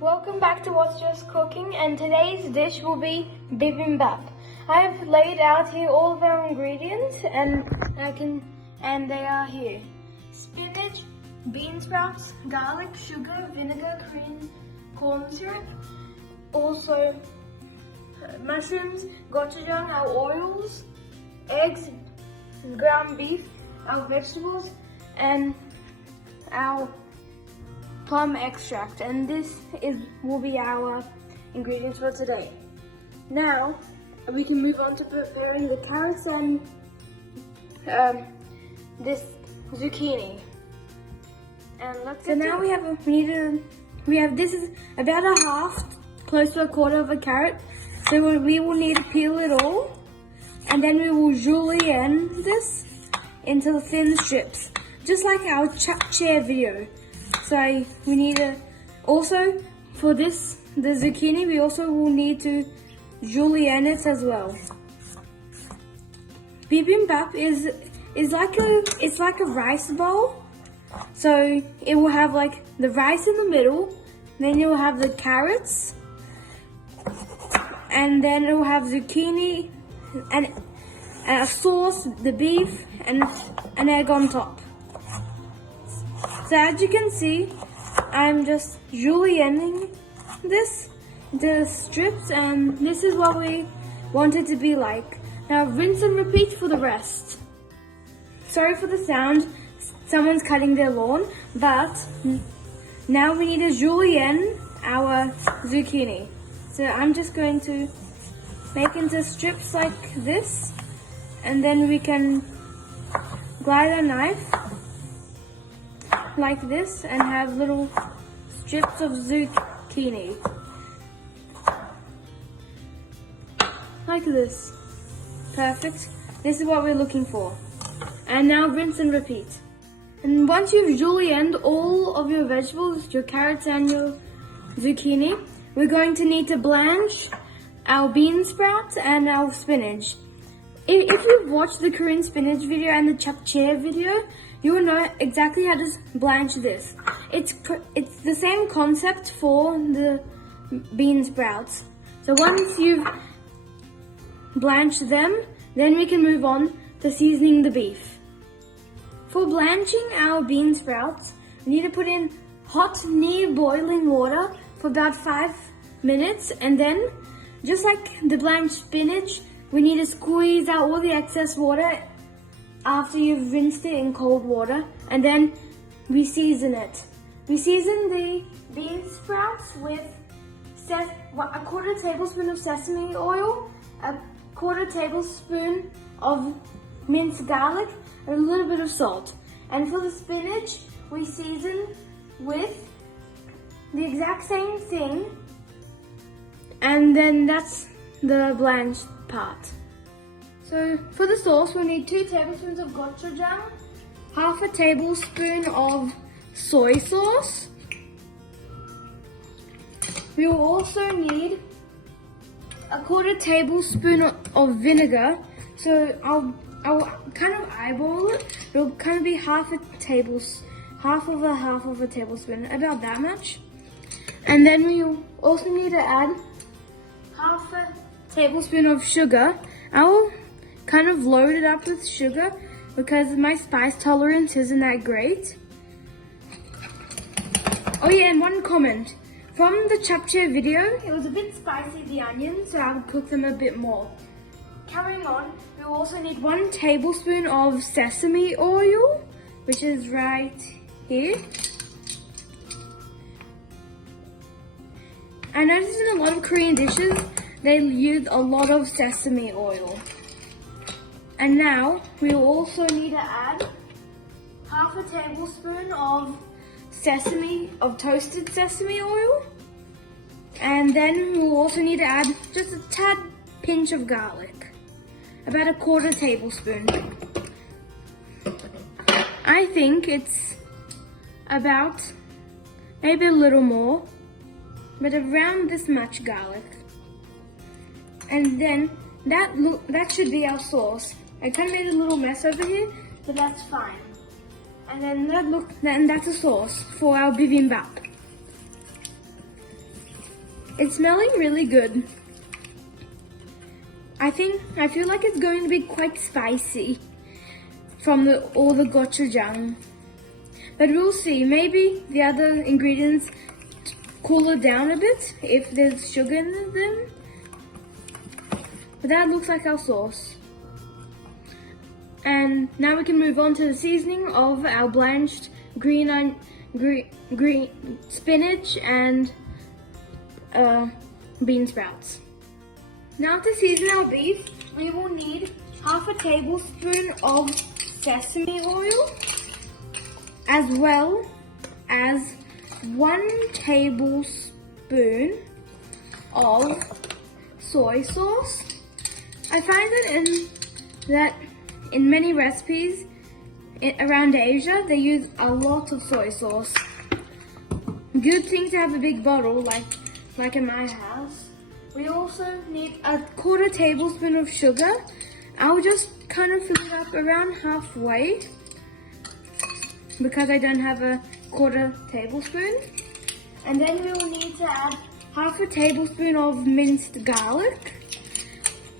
Welcome back to What's Just Cooking, and today's dish will be Bibimbap. I have laid out here all of our ingredients and they are here. Spinach, bean sprouts, garlic, sugar, vinegar, cream, corn syrup, also mushrooms, gochujang, our oils, eggs, ground beef, our vegetables, and our plum extract, and will be our ingredients for today. Now we can move on to preparing the carrots and this zucchini. And now this is about a half, close to a quarter of a carrot. So we will need to peel it all, and then we will julienne this into the thin strips, just like our chair video. So we need to, also for the zucchini, we also will need to julienne it as well. Bibimbap is like a rice bowl. So it will have like the rice in the middle, then you will have the carrots, and then it will have zucchini and a sauce, the beef, and an egg on top. So as you can see, I'm just julienning this into strips, and this is what we want it to be like. Now rinse and repeat for the rest. Sorry for the sound, someone's cutting their lawn, but now we need to julienne our zucchini. So I'm just going to make into strips like this, and then we can glide a knife like this and have little strips of zucchini like this. Perfect. This is what we're looking for. And now rinse and repeat. And once you've julienned all of your vegetables, your carrots and your zucchini, we're going to need to blanch our bean sprouts and our spinach. If you've watched the Korean spinach video and the japchae video, you will know exactly how to blanch this. It's the same concept for the bean sprouts. So once you've blanched them, then we can move on to seasoning the beef. For blanching our bean sprouts, we need to put in hot, near boiling water for about 5 minutes, and then, just like the blanched spinach, we need to squeeze out all the excess water after you've rinsed it in cold water, and then we season it. We season the bean sprouts with a quarter tablespoon of sesame oil, a quarter tablespoon of minced garlic, and a little bit of salt. And for the spinach, we season with the exact same thing, and then that's the blanched part. So for the sauce, we'll need 2 tablespoons of gochujang, half a tablespoon of soy sauce. We will also need a quarter tablespoon of vinegar. So I'll kind of eyeball it. It'll kind of be half of a tablespoon, about that much. And then we also need to add half a tablespoon of sugar. I'll kind of load it up with sugar because my spice tolerance isn't that great. Oh yeah, and one comment. From the japchae video, it was a bit spicy, the onions, so I would cook them a bit more. Carrying on, we will also need 1 tablespoon of sesame oil, which is right here. I noticed in a lot of Korean dishes, they use a lot of sesame oil. And now, we will also need to add half a tablespoon of toasted sesame oil. And then we'll also need to add just a tad pinch of garlic, about a quarter tablespoon. I think it's about maybe a little more, but around this much garlic. And then that should be our sauce. I kind of made a little mess over here, but that's fine. And then that's a sauce for our bibimbap. It's smelling really good. I feel like it's going to be quite spicy from all the gochujang. But we'll see. Maybe the other ingredients cool it down a bit if there's sugar in them. But that looks like our sauce. And now we can move on to the seasoning of our blanched green spinach and bean sprouts. Now to season our beef, we will need half a tablespoon of sesame oil, as well as 1 tablespoon of soy sauce. I find that in many recipes around Asia, they use a lot of soy sauce. Good thing to have a big bottle like in my house. We also need a 1/4 tablespoon of sugar. I'll just kind of fill it up around halfway because I don't have a 1/4 tablespoon. And then we will need to add half a tablespoon of minced garlic.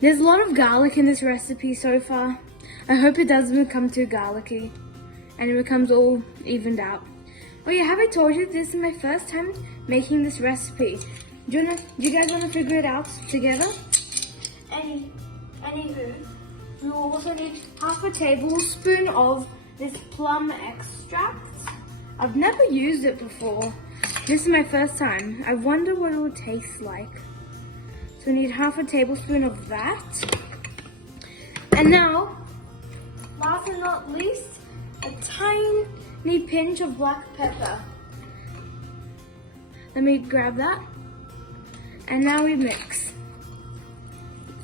There's a lot of garlic in this recipe so far. I hope it doesn't become too garlicky and it becomes all evened out. Oh yeah, have I told you this is my first time making this recipe? Do you guys want to figure it out together? Anywho, we will also need half a tablespoon of this plum extract. I've never used it before. This is my first time. I wonder what it would taste like. So we need half a tablespoon of that. And now, last but not least, a tiny pinch of black pepper. Let me grab that. And now we mix.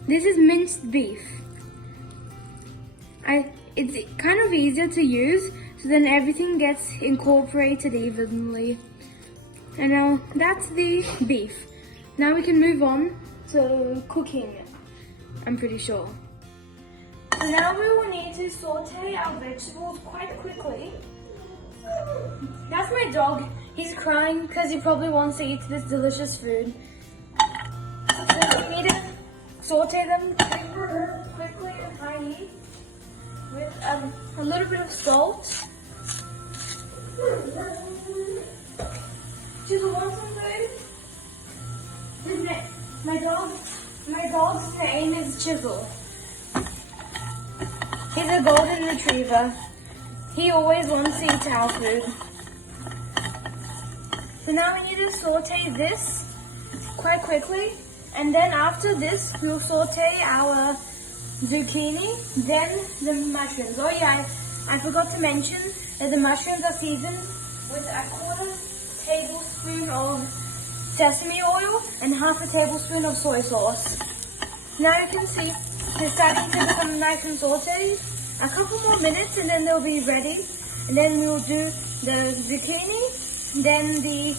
This is minced beef. It's kind of easier to use, so then everything gets incorporated evenly. And now that's the beef. Now we can move on to cooking it, I'm pretty sure. So now we will need to saute our vegetables quite quickly. That's my dog. He's crying because he probably wants to eat this delicious food. So we need to saute them quickly and high heat with a little bit of salt. Chisel, want some food? My dog's name is Chisel. He's a golden retriever. He always wants to eat our food. So now we need to saute this quite quickly. And then after this, we'll saute our zucchini, then the mushrooms. Oh yeah, I forgot to mention that the mushrooms are seasoned with a 1/4 tablespoon of sesame oil and half a tablespoon of soy sauce. Now you can see they're starting to become nice and sauteed. A couple more minutes and then they'll be ready. And then we'll do the zucchini, then the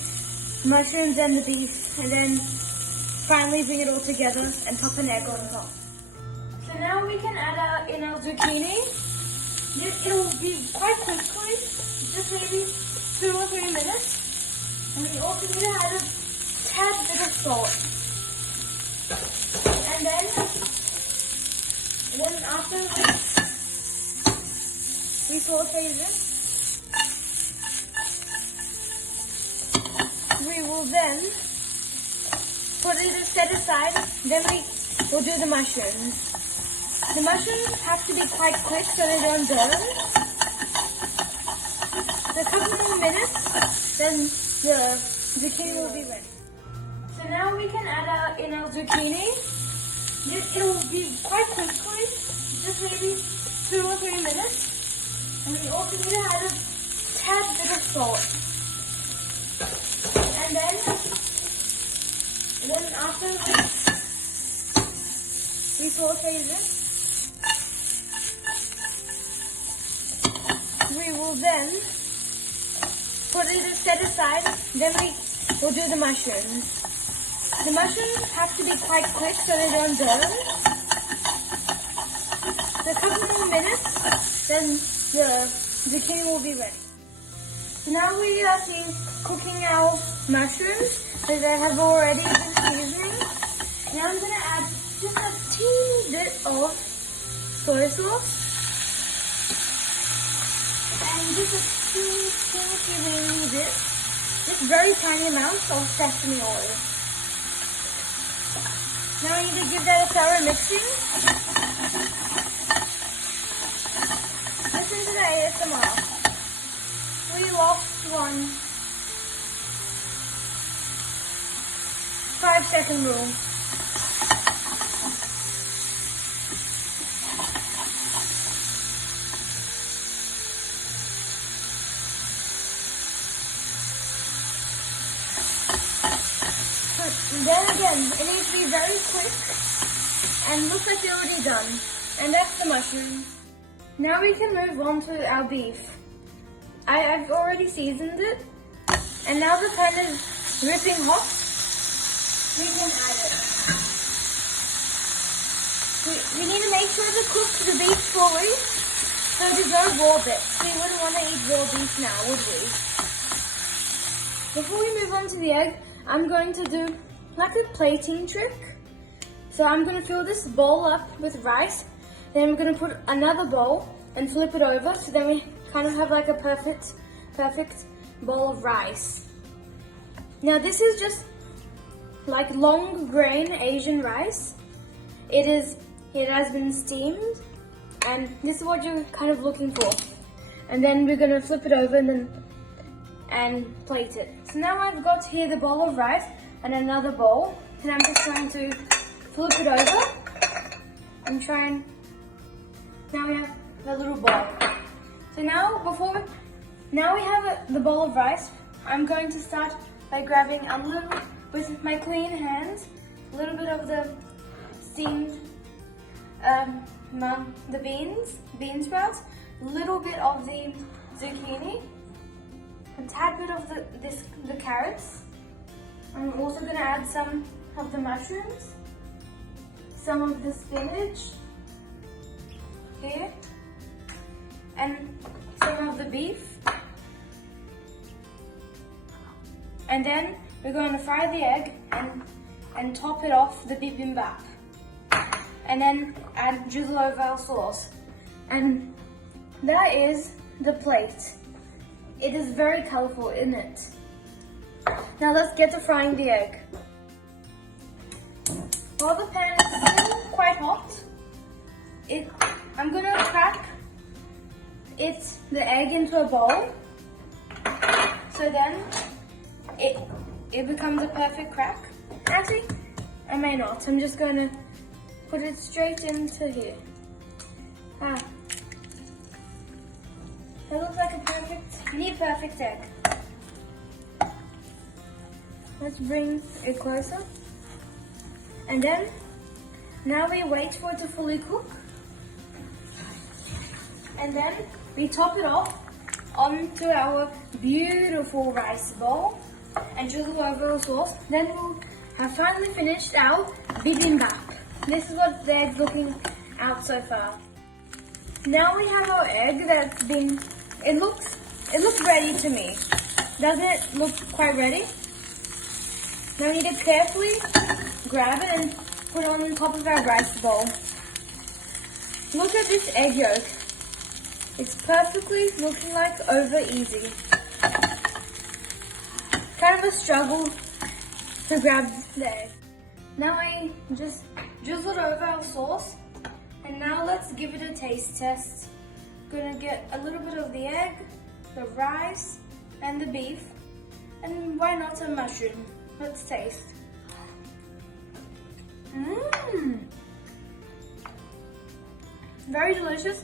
mushrooms and the beef, and then finally bring it all together and pop an egg on top. So now we can add in our zucchini. It'll be quite quickly, just maybe 2 or 3 minutes. And we also need to add a tad bit of salt. And then after we saute this, we will then put it set aside. Then we will do the mushrooms. The mushrooms have to be quite quick so they don't burn. So a couple more minutes, then the zucchini will be ready. So now we can add in our zucchini. It'll be quite quickly, just maybe 2 or 3 minutes. And we also need to add a tad bit of salt. And then after we saute this, we will then put it set aside. Then we will do the mushrooms. The mushrooms have to be quite quick so they don't burn. So a couple more minutes, then the zucchini will be ready. So now we are cooking our mushrooms. So they have already been seasoning. Now I'm gonna add just a teeny bit of soy sauce. And just a teeny bit, just very tiny amounts of sesame oil. Now I need to give that a thorough mixing. Listen to the ASMR. We lost one. 5-second rule. But then again, it needs to be very quick and looks like it's already done. And that's the mushrooms. Now we can move on to our beef. I've already seasoned it, and now the pan is ripping hot. We can add it. We need to make sure to cook the beef fully, so there's no raw bits. We wouldn't want to eat raw beef now, would we? Before we move on to the egg, I'm going to do like a plating trick. So I'm going to fill this bowl up with rice, then we're going to put another bowl and flip it over, so then we kind of have like a perfect bowl of rice. Now this is just like long grain Asian rice. It has been steamed, and this is what you're kind of looking for. And then we're gonna flip it over and plate it. So now I've got here the bowl of rice and another bowl, and I'm just going to flip it over and try and now we have the little bowl. So now we have the bowl of rice. I'm going to start by grabbing a little, with my clean hands, a little bit of the steamed, the bean sprouts, a little bit of the zucchini, a tad bit of the carrots. I'm also going to add some of the mushrooms, some of the spinach here, and some of the beef. And then we're going to fry the egg and top it off the bibimbap. And then drizzle over our sauce. And that is the plate. It is very colorful, isn't it? Now let's get to frying the egg. While the pan is still quite hot, I'm going to crack the egg into a bowl. So then it becomes a perfect crack. Actually, I may not. I'm just going to put it straight into here. It looks like a near perfect egg. Let's bring it closer. And then, now we wait for it to fully cook. And then we top it off onto our beautiful rice bowl and drizzle over our sauce. Then we'll have finally finished our bibimbap. This is what the egg's looking out so far. Now we have our egg that's been, it looks ready to me. Doesn't it look quite ready? Now we need to carefully grab it and put it on top of our rice bowl. Look at this egg yolk. It's perfectly looking like over easy. Kind of a struggle to grab the egg. Now I just drizzled over our sauce, and now let's give it a taste test. Gonna get a little bit of the egg, the rice, and the beef, and why not some mushroom? Let's taste. Very delicious.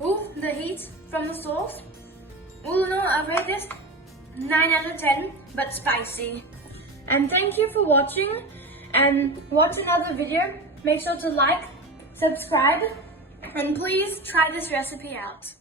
Ooh, the heat from the sauce. Ooh, no, I rate this 9 out of 10, but spicy. And thank you for watching, and watch another video. Make sure to like, subscribe, and please try this recipe out.